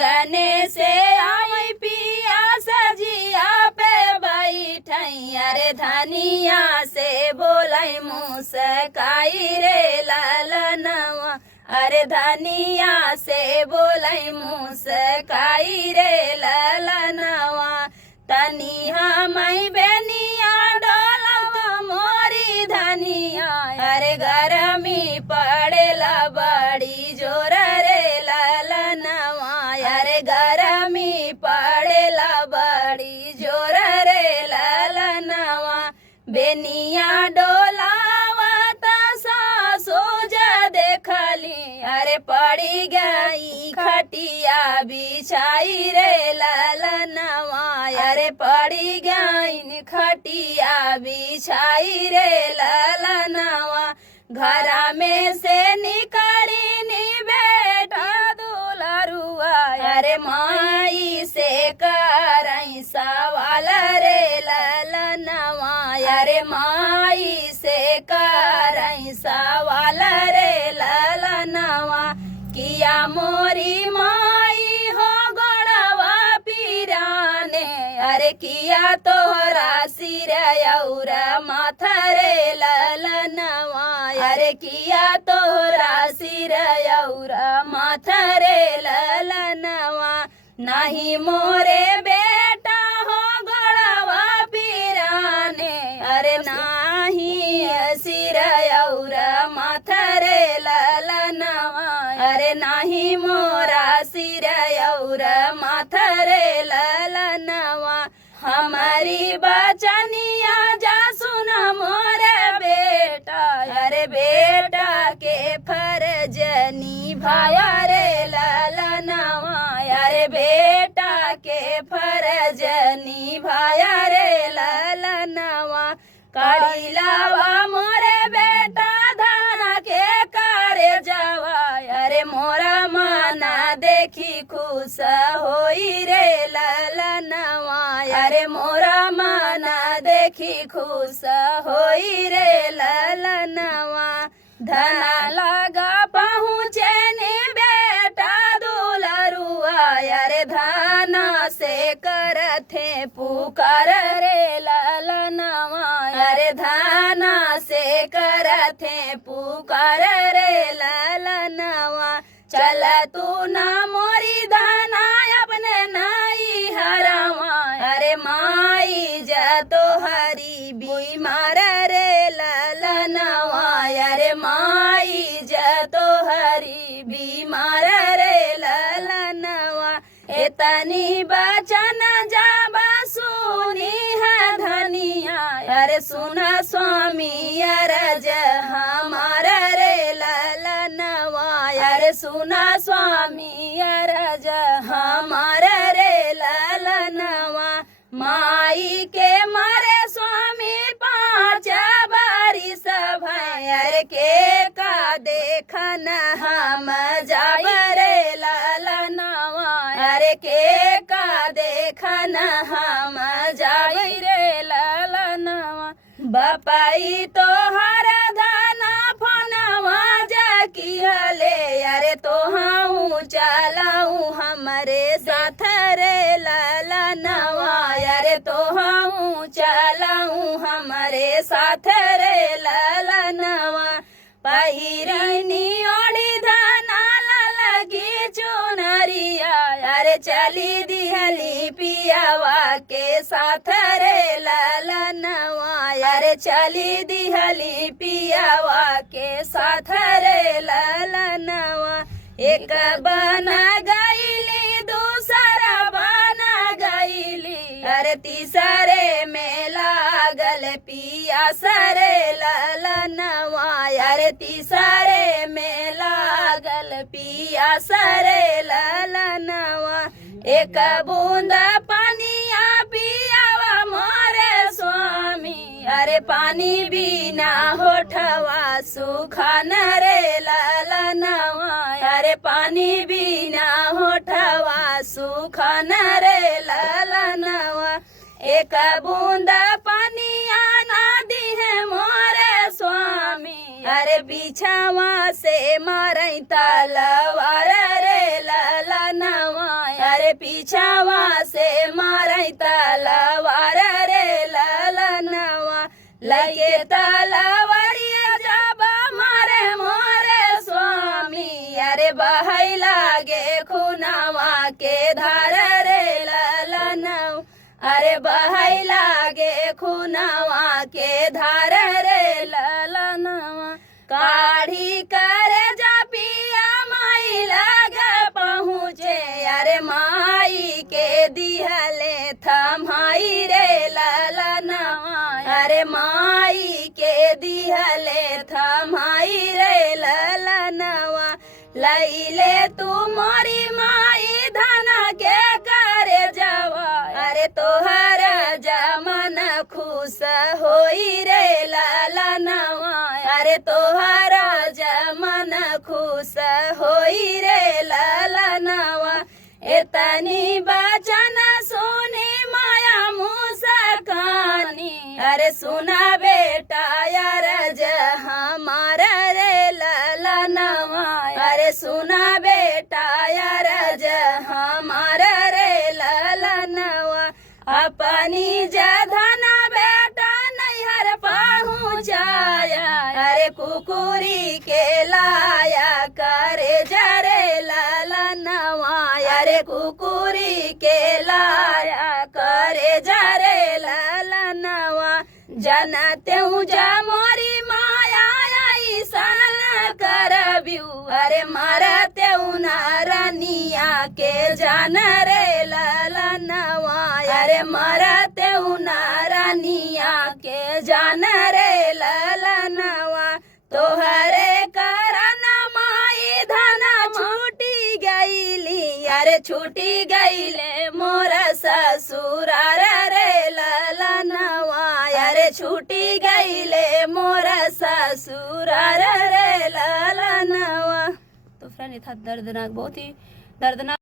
गने से आई पिया सजिया पे बैठई अरे धनिया से बोलाई मुस्काई रे लालनवा अरे धनिया से बोलाई मुस्काई रे लालनवा तनी हमई बेनिया डोला मोरी धनिया अरे गरमी पड़ेला बड़ी जोर रे लालनवा अरे गरमी पड़ेला बड़ी जोर रे लालनवा बेनिया डोलावा सासो जा देखली अरे पड़ी गई खटिया बिछाई रे लालनवा अरे पड़ी गई खटिया बिछाई रे लालनवा घरा में से निकली नी बेटा दुलारुआ अरे माई से करई सवाल रे लालनवा अरे माई से करई सवाल रे लालनवा किया मोरी माई हो गड़वा पीराने अरे किया तोहरा सिर और माथा रे लालनवा अरे किया तोहरा सिर और माथा रे लालनवा नहीं मोरे बेटा हो गड़वा पीराने अरे नाही सिर और माथा रे लालनवा अरे नाही मोरा सिर और माथा रे लालनवा हमारी बचनिया जा सुना मोरे बेटा अरे बेटा के फर्ज निभाया रे लालनवा अरे बेटा के फर्ज निभाया रे लालनवा काढ़ी लावा मोरे बेटा धना के करे जावा अरे मोरा माना देखी खुश होई रे लालनवा अरे मोरा माना देखी खुश होई रे लालनवा धना लगा पहुँचे ने बेटा दुलारुआ अरे धना से करथे पुकार रे लालनवा अरे धना से करथे पुकार रे लालनवा चल तू ना मोरी धना अपने नाई हरावा अरे माई जा तो हरी बीमार रे लालनवा अरे माई जा तो हरी बीमार रे लालनवा एतनी बचन जाबा सुनी है धनिया अरे सुना स्वामी अरज हमारा रे लालनवा अरे सुना स्वामी अरज हमारा रे लालनवा माई के मारे स्वामी पाँच बारी सब अरे के का देखन हम जाब रे लालनवा अरे के का देखन हम जाब रे लालनवा बपाई तो हर धना फनवा जा की हले अरे तो हाँ चलाऊ हमारे साथ रे लालनवा अरे तो हाँ चलाऊ हमारे साथ रे लालनवा पहिरनी ओढ़ी धना लगी चुनरिया अरे चली दिहली पियावा के साथ रे लालनवा अरे चली दिहली पियावा के साथ रे लालनवा एक बना गईली दूसरा बना गईली अरे तीसरे में लागल पिया सरे लालनवा अरे तीसरे में लागल पिया सरे लालनवा एक बूंदा पानिया पियावा मोरे स्वामी अरे पानी बिना होठवा सुखान रे लालनवा अरे पानी बिना होठवा सुखान रे लालनवा एक बूंदा पानिया ना दी है मोरे स्वामी अरे बिछावा से मारई तलवार रे लालनवा अरे पीछावा से मारै तलवार रे ललनवा लगे तलवारिया जब मारे मोरे स्वामी अरे बहै लागे खुनावा के धार रे ललनवा अरे बहै लागे खुनावा के धार रे ललनवा काढ़ी करे जा पिया माई लागे पहुँचे अरे माई के दिहले थमाई रे ललनवा अरे माई के दिहले थमाई रे ललनवा लैले तू मोरी माई धना के करे जवा अरे तोहर जमन खुश होई रे ललनवा अरे तोहर जमन खुश होई रे ललनवा एतनी बचन सुनी माया मुस्कानी अरे सुना बेटा यार हमार रे ललनवा अरे सुना बेटा यार हमार रे ललनवा अपनी जधना बेटा नैहर पहुँचाया अरे कुकुरी के लाया करे जरे ललनवा अरे कुकुरी के लाया करे जरे ललनवा जनते हूँ मोरी माया ऐसन करबियू अरे मारते हूँ नारनिया के जान रे ललनवा अरे मारते हूँ नारनिया के जान रे ललनवा तोहरे करन माई धना छूटी गईली अरे छूटी गईले मोर ससुरार रे ललनवा अरे छूटी गईले मोर ससुरार रे ललनवा। तो फ्रेंड ये था दर्दनाक, बहुत ही दर्दनाक